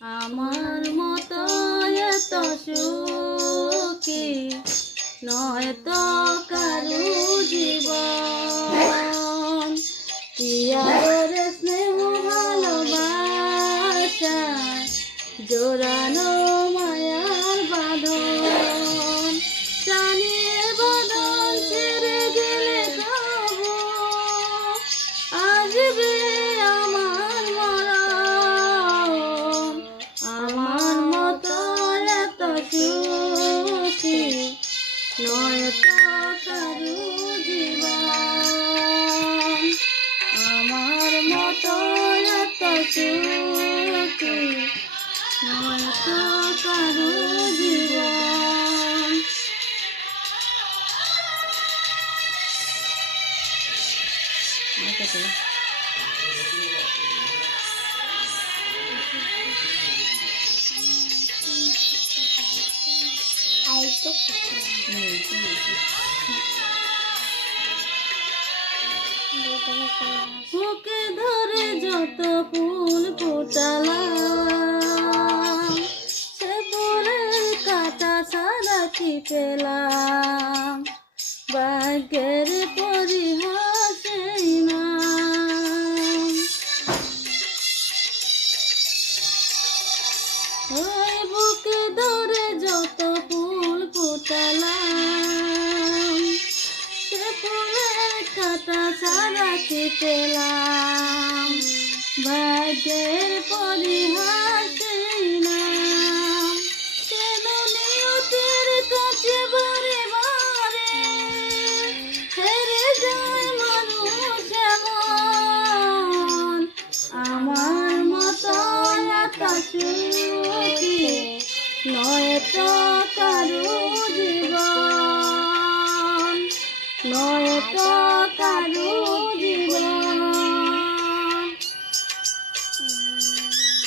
আমার মতো এত সুখী নয় তো কারু জীবন। কি আদরে স্নেহ ভালোবাসা জোড়ানো মায়ার বাঁধন, টানিয়ে বদন ছেড়ে গেলে তবু আসবে আমার মরণ। আমার মতো এত সুখী নয় তো কারু জীবন। আমার মতো এত সুখী নয় তো কারু জীবন। বুকে ধরে যত ফুল ফোটালাম, সে ফুলের কাটা ছাড়া কি পেলাম? ভাগ্যের পরিহাসেই নাম। ওই বুকে ধরে যত ফুল ফোটালাম, সে ফুলের কাটা ছাড়া কি পেলাম? ভাগ্যের পরিহাসেই নাম। কেন নিয়তির কাছে বারে বারে হেরে যায় মানুষ এমন? আমার মতো এত সুখী নয় তো কারু জীবন, নয় তো কারু